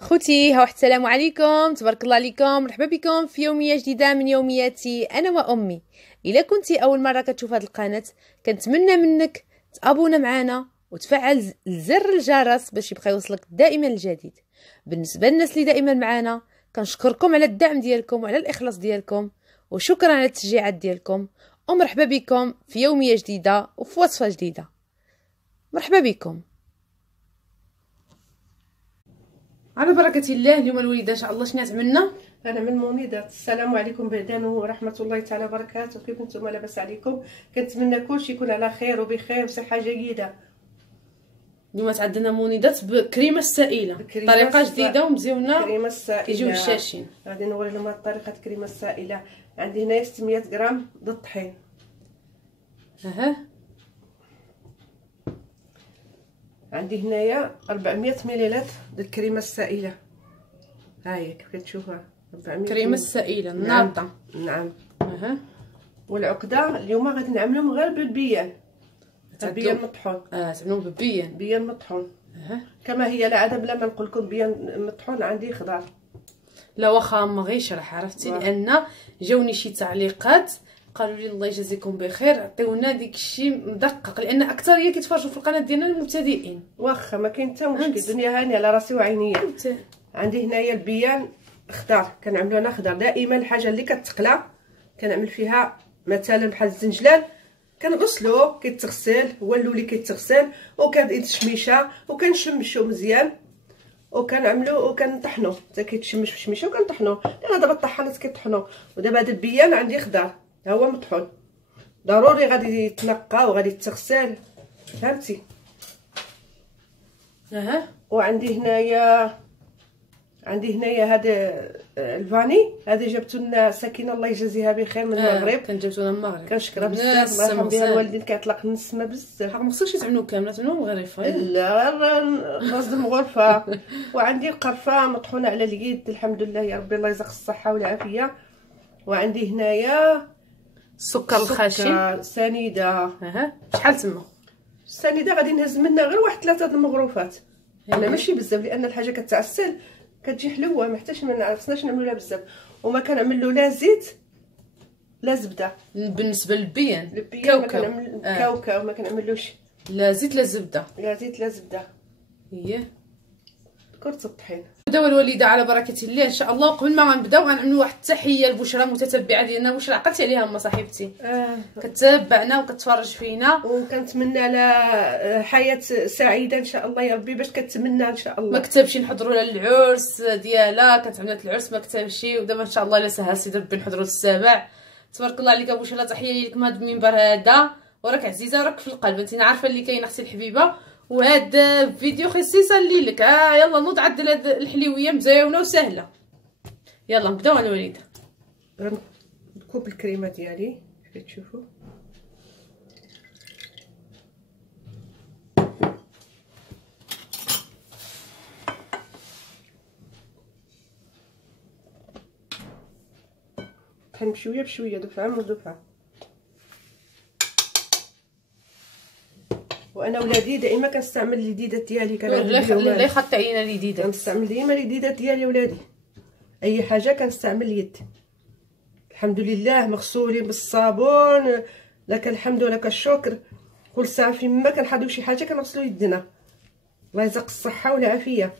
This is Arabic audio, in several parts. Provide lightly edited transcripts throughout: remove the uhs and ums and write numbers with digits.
خوتي ها واحد السلام عليكم، تبارك الله عليكم، مرحبا بكم في يوميه جديده من يومياتي انا وامي. الا كنتي اول مره كتشوف هذه القناه كنتمنى منك تابونا معنا وتفعل زر الجرس باش يبقى يوصلك دائما الجديد. بالنسبه للناس اللي دائما معنا كنشكركم على الدعم ديالكم وعلى الاخلاص ديالكم، وشكرا على التشجيعات ديالكم، ومرحبا بكم في يوميه جديده وفي وصفه جديده. مرحبا بكم على بركة الله. اليوم الوليدة ان شاء الله شنو عملنا؟ انا من منيدات. السلام عليكم بعدان ورحمه الله تعالى وبركاته. كيف نتوما؟ لاباس عليكم؟ كنتمنى كلشي يكون على خير وبخير وصحه جيده. اليوم تعدنا منيدات بكريمه السائله، طريقه جديده ومزيونه. كريمه السائله كيجيو هشاشين. غادي نوري لكم هاد طريقه كريمه السائله. عندي هنايا 600 غرام د الطحين. عندي هنايا 400 مليلتر د الكريمه السائله. ها هي كيف كتشوفوها 400 كريمه السائله ناضه. نعم. والعقده اليوم غادي نعملهم غير بالبيان. بيان مطحون. تعملوهم بالبيان. بيان مطحون. كما هي العاده، بلا ما نقول لكم بيان مطحون عندي خضار. لا واخا ما غيشرح، عرفتي، لان جاوني شي تعليقات قالوا لي الله يجازيكم بخير عطيونا ديك الشيء مدقق، لان اكثريه كيتفرجوا في القناه ديالنا المبتدئين. واخا ما كاين حتى مشكل، الدنيا هانيه على راسي وعينيا. عندي هنايا البيان خضار، كنعملو انا خضار دائما. الحاجه اللي كتقلى كنعمل فيها مثلا بحال الزنجلان، كنغسلو كيتغسل، هو اللولي كيتغسل وكيتشميشه وكنشمشو مزيان وكنعملو وكنطحنو حتى كيتشمش في شميشه وكنطحنو، لان دابا الطحانات كيطحنوا. ودابا هذا البيان عندي خضار ها هو مطحون، ضروري غادي يتنقى وغادي يتغسل، فهمتي. وعندي هنايا هذا الفاني، هذا جبتو لنا ساكنه الله يجازيها بخير من المغرب. كان جبتو لنا من المغرب، كنشكرها بزاف، الله يرحم بها الوالدين. كيطلق النسمه بزاف. ما خصكش تعملوا كامله، تعملوا غريفه. لا غير راس المغرفه. وعندي القرفه مطحونه على اليد، الحمد لله يا ربي الله يرزق الصحه والعافيه. وعندي هنايا السكر الخشن سنيده. شحال تما السنيده غادي نهز منها غير واحد 3 د المغروفات. انا ماشي بزاف، لان الحاجه كتعسل كتجي حلوه، ما حتاش ما عرفناش نعملوا لها بزاف. وما كنعمل له لا زيت لا زبده. بالنسبه للبيان ما كنعمل كاوكاو، ما كنعملوش لا زيت لا زبده. لا زيت لا زبده، هي كرت الطحين. نبداو الوليده على بركه الله ان شاء الله. قبل ما غنبداو غنعملوا واحد التحيه لبشرى متتبعه ديالنا. بشرى عقلتي عليها اما صاحبتي كتتبعنا وكتفرج فينا، وكنتمنى لها حياه سعيده ان شاء الله يا ربي، باش كتمنى ان شاء الله. ما كتبش نحضروا لها العرس ديالها، كانت عملت العرس ما كتبش، ودابا ان شاء الله الا سهل سيدي ربي نحضروا السابع. تبارك الله عليك بشرى، تحيه لك من هذا المنبر هذا، وراك عزيزه وراك في القلب، انت عارفه اللي كاين اختي الحبيبه. وهذا فيديو خصيصا ليك. يلا نوض عدل هاد الحليويه مزيونه وسهله. يلا نبداو على الوليده. غنكوب الكريمه ديالي كيف تشوفوا. طحن بشويه بشويه، دفعه من دفعه. وانا ولادي دائما كنستعمل اليديدات ديالي. الله يخطي علينا اليديدات، كنستعمل ديما اليديدات ديالي ولادي. اي حاجه كنستعمل اليد. الحمد لله مغسولين بالصابون، لك الحمد ولك الشكر. كل ساعه فيما كنحضروا شي حاجه كنغسلوا يدنا، الله يرزق الصحه والعافيه.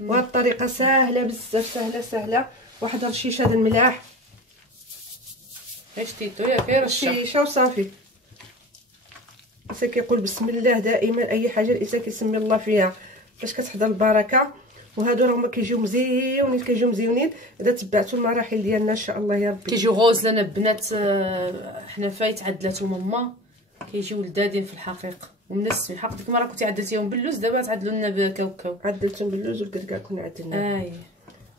وهاد الطريقه سهله بزاف، سهله. واحد رشيشه د الملاح، شتيتو يا كاين رشيشه وصافي. الانسان كيقول بسم الله دائما، اي حاجه الانسان كيسمي الله فيها باش كتحضر البركه. وهادو راهم كيجيو مزيونين اذا تبعتوا المراحل ديالنا ان شاء الله يا ربي. كيجيو غوز لنا بنات حنا فايت عدلاتو ماما، كيجيو لذاذين في الحقيقه ومنسمين. حق ديك المره كنتي عدلتيهم باللوز، دابا تعدلوا لنا بكاوكاو. عدلتهم باللوز والكركاع كنا عدلنا.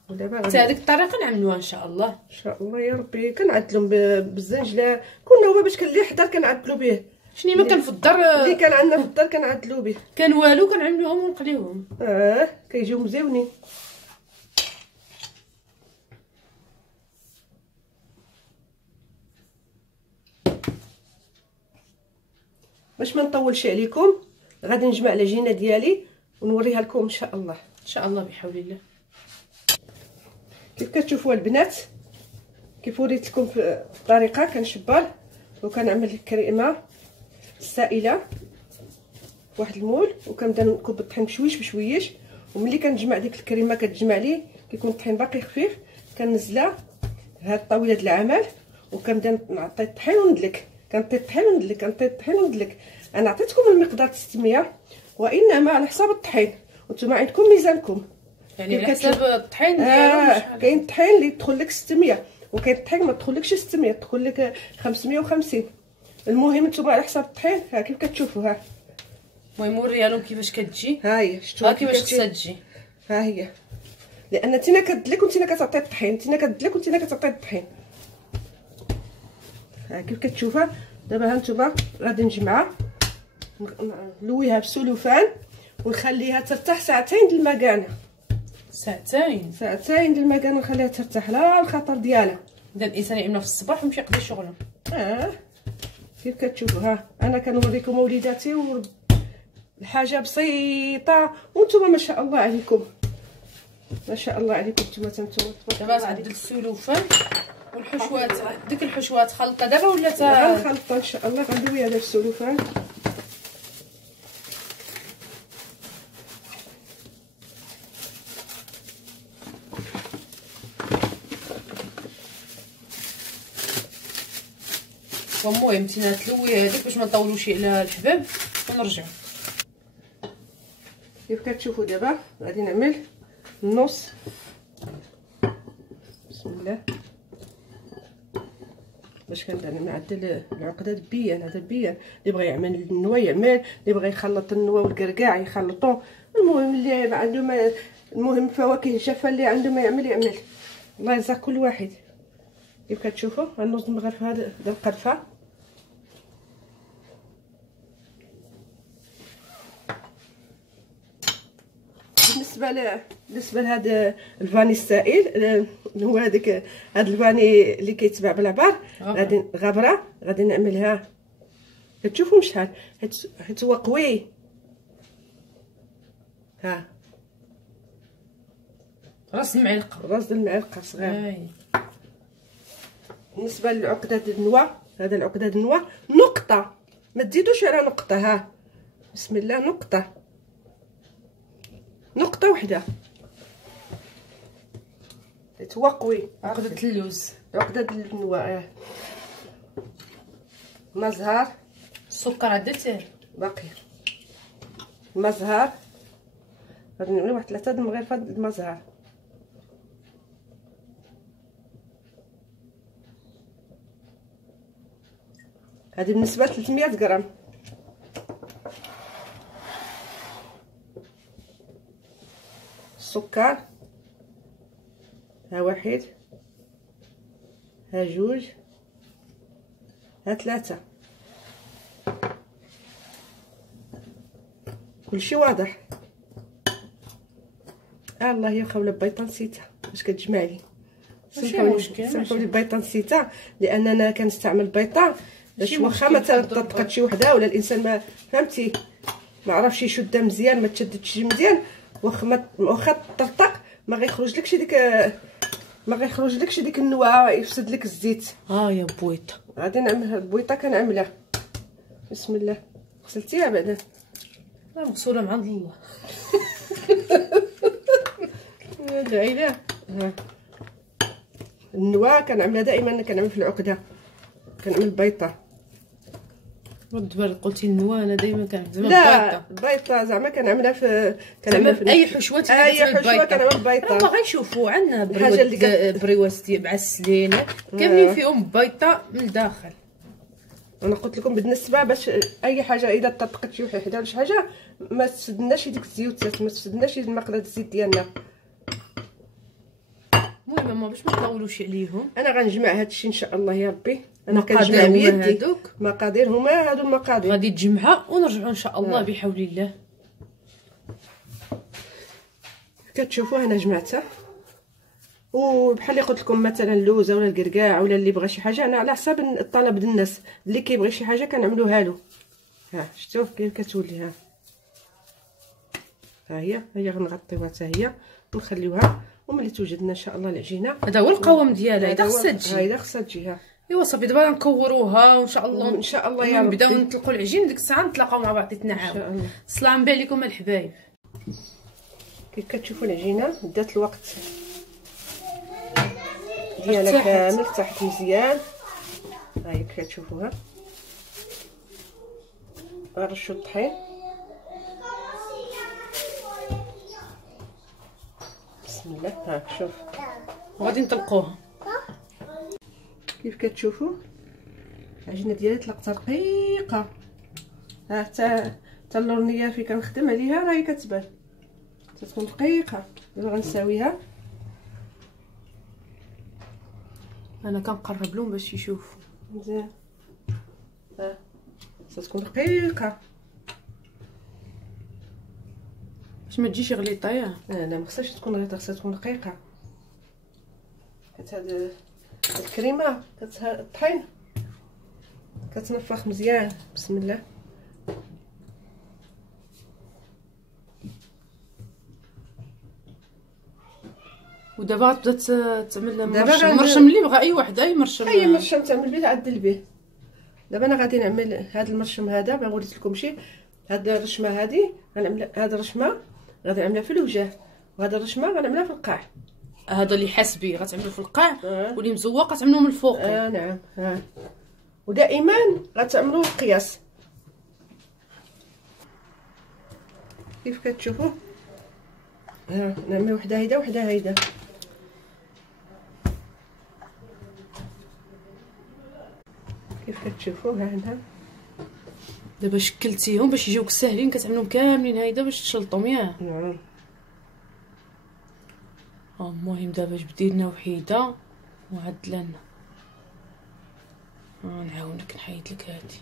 ودابا حتى هذيك الطريقه نعملوها ان شاء الله. ان شاء الله يا ربي. كنعدلهم بالزنجلان، كنا هو باش كان اللي يحضر كنعدلو به. شنو ما كان في الدار اللي كان عندنا في الدار كنعدلو به. كان والو كنعملوهم ونقليوهم. كيجيو مزيونين. باش ما نطولش عليكم غادي نجمع العجينه ديالي ونوريها لكم ان شاء الله. ان شاء الله بحول الله. كيف كتشوفوا البنات، كيف وريت لكم في الطريقه كنشبر وكنعمل الكريمه السائله واحد المول، وكنبدا نكب الطحين بشويش بشويش. وملي كنجمع ديك الكريمه كتجمع لي كيكون الطحين باقي خفيف، كنزلها هاد طاوله العمل وكنبدا نعطي الطحين وندلك، كنطي الطحين وندلك، كنطي الطحين وندلك. انا عطيتكم المقدار 600 وانما على حساب الطحين، وانتم عندكم ميزانكم يعني على حساب الطحين ديالو. شحال كاين الطحين اللي يدخل لك 600 وكاين الطحين ما تدخلكش 600، تدخل لك 550. المهم نتوما على حساب الطحين. ها كيف كتشوفوا، ها المهم وريها لهم كيفاش كتجي. ها هي شفتوا ها كيفاش خصها تجي. ها هي لان انتينا كدلك وانتينا كتعطي الطحين، انتينا كدلك وانتينا كتعطي الطحين. ها كيف كتشوفها دابا. ها نتوما غادي نجمعها نلويها بالسلوفان ونخليها ترتاح ساعتين د المكانه. ساعتين د المكانه نخليها ترتاح لا الخطر ديالها. اذا الانسان يعملها في الصباح ويمشي يقضي شغله. كيف كتشوفوا. ها انا كنوريكم وليداتي الحاجه بسيطه وانتم ما شاء الله عليكم، ما شاء الله عليكم. نتوما دابا عندك السلوفان والحشوات. ديك الحشوات خلطه دابا ولا غنخلطها ان شاء الله. غندويها دابا السلوفان. المهم نتينا تلوي هذيك باش ما نطولوش على الحباب ونرجعوا. كيف كتشوفوا دابا غادي نعمل النص. بسم الله. باش كنبدا نعدل العقده دبيان. هذا بيان اللي بغى يعمل النوا يعمل، اللي بغى يخلط النوا والكركاع يخلطوا. المهم اللي ما عنده ما، المهم الفواكه الجافه اللي عنده ما يعمل. الله يرزق كل واحد. كيف كتشوفوا غنوض المغرفه هذا القرفه. بالنسبه لهذا الفاني السائل، هو هذاك هذا الفاني اللي كيتباع بالعبار، غادي غبره غادي نعملها. كتشوفوا شحال حيت هو قوي. ها راس المعلقه صغير. بالنسبه للعقده النوا، هذا العقده النوا نقطه، ما تزيدوش على نقطه. ها بسم الله. نقطه وحده. هو قوي. عقده اللوز، عقده النوا. مزهر السكر عدته باقي. المزهر غادي نعملو واحد 3 د المغرفه د المزهر. هذه بالنسبه 300 غرام. السكر ها 1 ها 2 ها 3. كلشي واضح. الله يا خوله بيضه نسيتها باش كتجمع لي. سمحوا لي بيضه نسيتها لان انا كنستعمل بيضه باش واخا ما تطبقت شي وحده ولا الانسان ما فهمتي ما عرفش يشدها مزيان، ما تشدتش مزيان، واخا تطرطق ما غيخرجلكش ديك النواه، يفسد لك الزيت. يا بويطه غادي نعمل البويطه. كنعملها بسم الله. غسلتيها بعدا؟ لا مغسوله من عند الله. ادعي له. النواه كنعملها دائما، كنعمل في العقده، كنعمل بيضه. رد بالك قلتي النواه، انا دائما كنعمل لا البيضه زعما كنعملها في اي حشوه كنعمل بيضه. راه غيشوفوا عندنا بريوات ديال بعسلين كاملين فيهم بيضه من الداخل. انا قلت لكم بالنسبه باش اي حاجه اذا طبقت شي وحده ولا شي حاجه ما تفسدناش ديك الزيوت، ما تفسدناش المقله الزيت ديالنا. المهم ماما باش ما نطولوش عليهم، انا غنجمع هادشي ان شاء الله يا ربي. انا كنجمع بيدي مقادير، هما هادو المقادير غادي تجمعها ونرجعوا ان شاء الله بحول الله. كتشوفوا انا جمعتها، وبحال اللي قلت لكم مثلا اللوزه ولا الكركاع ولا اللي بغى شي حاجه، انا على حسب الطلب ديال الناس. اللي كيبغي شي حاجه كنعملوها له. ها شفتوا كيف كتولي. ها هي غنغطيوها حتى هي نخليوها وملي توجد لنا ان شاء الله العجينه. هذا هو القوام ديالها، هيدا خصها تجي، هيدا خصها تجيها. ايوا صافي دابا نكوروها وان شاء الله ان شاء الله يا ربي نبداو نطلقوا العجين، ديك الساعه نتلاقاو مع بعضياتنا عاود ان شاء الله. السلام عليكم الحبايب. كيف كتشوفوا العجينه دات الوقت ديالها كامل ارتاحت مزيان. ها هي كيف كتشوفوها. غنرشوا الطحين بسم الله. ها شوف وغادي نطلقوها كيف كتشوفوا العجينه ديالي طلقتها رقيقه. ها حتى اللورنيه فين كنخدم عليها راهي كتبان تتكون دقيقه. دابا غنساويها. انا كنقرب لهم باش يشوفوا مزيان. ها تتكون دقيقه باش ما تجيش غليطه. يا لا ما خصهاش تكون غليظه، خصها تكون دقيقه. حيت هاد الكريمه الطحين كتنفخ مزيان. بسم الله. ودابا غتبدا تعمل مرشم اللي بغى اي واحد يمرشم، اي مرشم تعمل به تعدل به. دابا انا غادي نعمل هذا المرشم هذا ما قلت لكم شي. هاد الرشمه هذه غنعمل، هاد الرشمه غادي نعملها في الوجه وهاد الرشمه غنعملها في القاع. هذا اللي حاسبي غتعملو في القاع واللي مزوق غتعملو من الفوق. نعم. ودائما غتعملوا القياس كيف كتشوفوا. نعمل وحده هيدا وحده هيدا. كيف كتشوفوا ها هنا دابا شكلتيهم باش يجيوك ساهلين، كتعملهم كاملين هيدا باش تشلطهم. ياه نعم. المهم دابا جبدينا وحيده وعدلنا. نعاونك نحيد لك هادي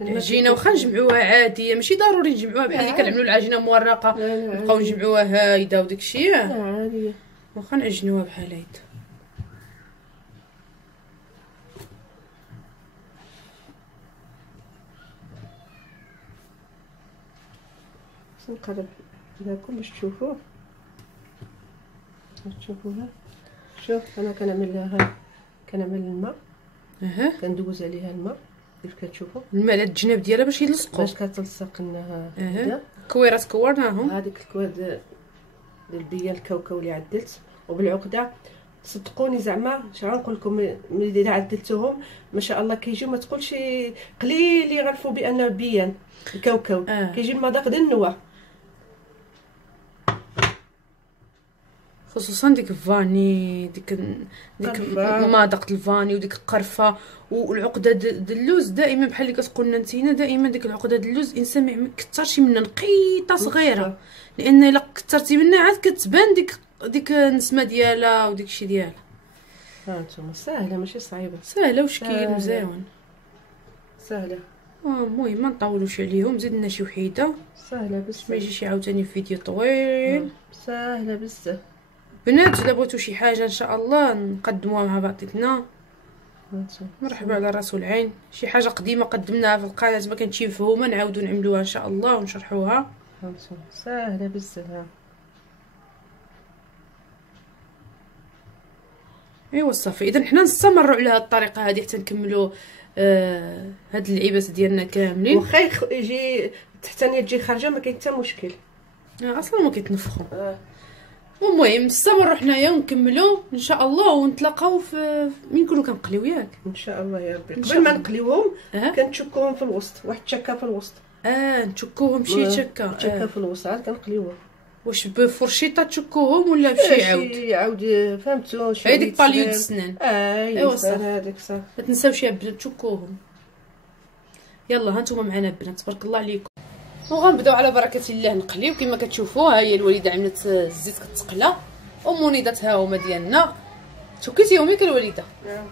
العجينه. واخا نجمعوها عاديه ماشي ضروري نجمعوها بحال اللي كنعملوا العجينه مورقه نبقاو نجمعوها هايده وداكشي. عاديه واخا نعجنوها بحال هيدا. نقرب لكم باش تشوفوه. تشوفوها. شوف انا كنعمل الماء. كندوز عليها الماء كيف كتشوفوا. الماء على الجناب ديالها باش يلصقوا، باش كتلصق لنا هذا. كويرات كورناهم. هذيك الكوير ديال البيه الكاوكاو اللي عدلت وبالعقده. صدقوني زعما شحال نقول لكم ملي عدلتوهم ما شاء الله كيجيو. ما تقولش قليل يعرفوا بان بيان الكاوكاو كيجي المذاق ديال النوى، خصوصا ديك الفاني، ديك مذاق الفاني وديك القرفه والعقده د اللوز. دائما بحال اللي كتقولنا نتينا دائما ديك العقده د اللوز الانسان ما يكثرش منها، نقيطه صغيره، لان الا كثرتي منها عاد كتبان ديك النسمه ديالها وديك الشيء ديالها. هانتوما ساهله ماشي صعيبه، ساهله وشكيل مزيان ساهله. المهم ما نطولوش عليهم، زدنا شي وحيده ساهله بس ما يجيش عاوتاني فيديو طويل. ساهله بزاف بنات. الا بغيتو شي حاجه ان شاء الله نقدموها مع بعضياتنا مرحبا على راس والعين. شي حاجه قديمه قدمناها في القناه ما كانتش مفهومه نعاودو نعملوها ان شاء الله ونشرحوها. ساهله بزاف. ايوا صافي. اذا حنا نستمروا على هذه الطريقه هذه حتى نكملوا هاد اللعيبات ديالنا كاملين. واخا يجي التحتانيه تجي خارجه ما كاين حتى مشكل، اصلا ما كيتنفخوا. المهم نستمروا حنايا ونكملوا ان شاء الله ونتلاقاو في من نكونوا كنقليو ياك ان شاء الله يا ربي. قبل ما نقليوهم كنتشكوهم في الوسط، واحد التشكه في الوسط. نتشكوهم شي تشكه في الوسط عاد كنقليوهم. واش بفرشيطه تشكوهم ولا بشي عاود فهمتوا شي هذيك باليو د السنان. ايوا صافي هذيك صافي. ما تنساوش يا بنات تشكوهم. يلا ها نتوما معنا البنات تبارك الله عليكم. وغنبداو على بركه الله نقليو كما كتشوفوا. ها هي الوالده عملت الزيت كتقلى ومنيضات ها هما ديالنا. تشكيتيهم ياك الوالده؟ ها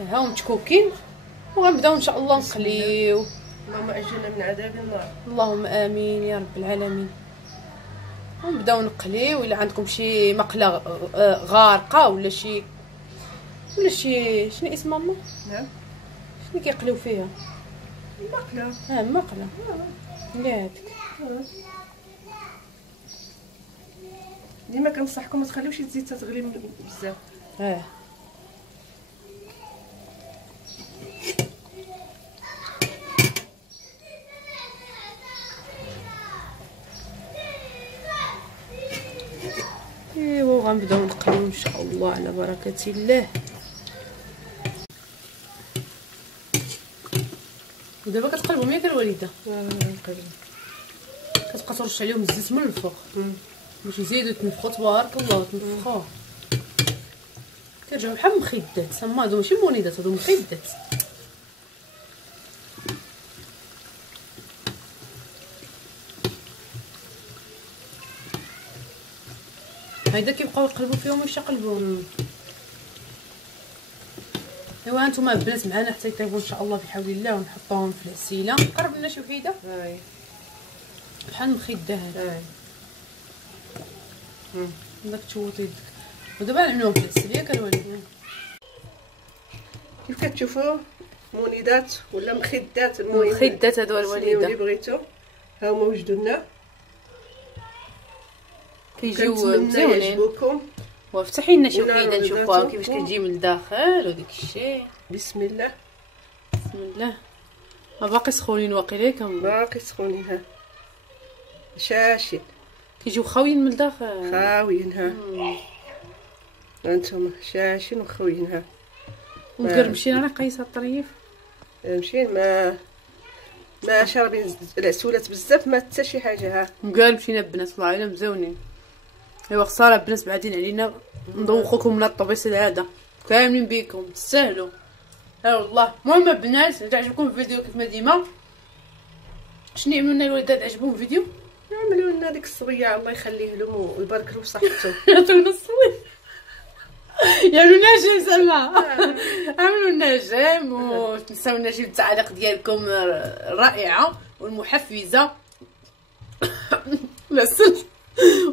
هما متشكوكين وغنبداو ان شاء الله نقليو. اللهم اجرنا من عذاب النار. اللهم امين يا رب العالمين. ونبداو نقليو. الا عندكم شي مقله غارقه ولا شي شنو اسم ماما؟ نعم شنو كيقليو فيها؟ المقله. المقله ياك. ديما كنصحكم ما تخليوش الزيت تغلي بزاف. ايوا غنبداو نقليو ان شاء الله على بركه الله. ودابا كتقلبهم ياك الوالده؟ نقلب. كتبقى ترش عليهم الزيت من الفوق باش يزيدوا يتنفخوا. تبارك الله تنفخوا كيرجعوا بحال مخدات. سما هادو ماشي مونيدات، هادو مخدات. هيدا كيبقاو يقلبوا فيهم واش يقلبوا. ايوا هانتوما البنات معنا حتى يطيبوا ان شاء الله بحول الله، ونحطوهم في العسيله. قرب لنا شي وحيده هاي بحال مخده هاي. داك تشوطي يدك. ودابا نعملوهم في العسل ياك الوالد؟ كيف كتشوفوا مونيدات ولا مخدات، المهم مخدات هادو الوالده اللي بغيتو ها هما وجدوا لنا. كيجيو مزيونين. يعجبوكم. وافتحي لنا شي وحيده نشوفوها كيفاش كتجي من الداخل وديك الشيء. بسم الله بسم الله. باقي سخونين واقيلا باقي سخونين. ها شاشين كيجيو خاويين من الداخل. خاويين. ها هانتوما شاشين وخاويين. ها ومقرمشين راه قايسه الطريف. مشين ما شاربين العسولات بزاف، ما حتى شي حاجه. ها مقرمشين البنات والله الا مزونين. ايوا خساره البنات بعدين علينا نذوقكم من الطبيس هذا. كاملين بيكم تستاهلوا. ها والله. المهم البنات اذا عجبكم الفيديو كيف ما ديما شنو يعملوا لنا الوليدات عجبهم الفيديو؟ يعملوا لنا ديك الصويه الله يخليه لهم ويبارك له في صحته. يعطيونا الصويه. يعملوا لنا جيم سلمى. عملوا لنا جيم وتنساونا شي التعاليق ديالكم الرائعه والمحفزه. لا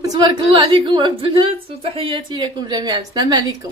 وتبارك الله عليكم البنات، وتحياتي لكم جميعا. السلام عليكم.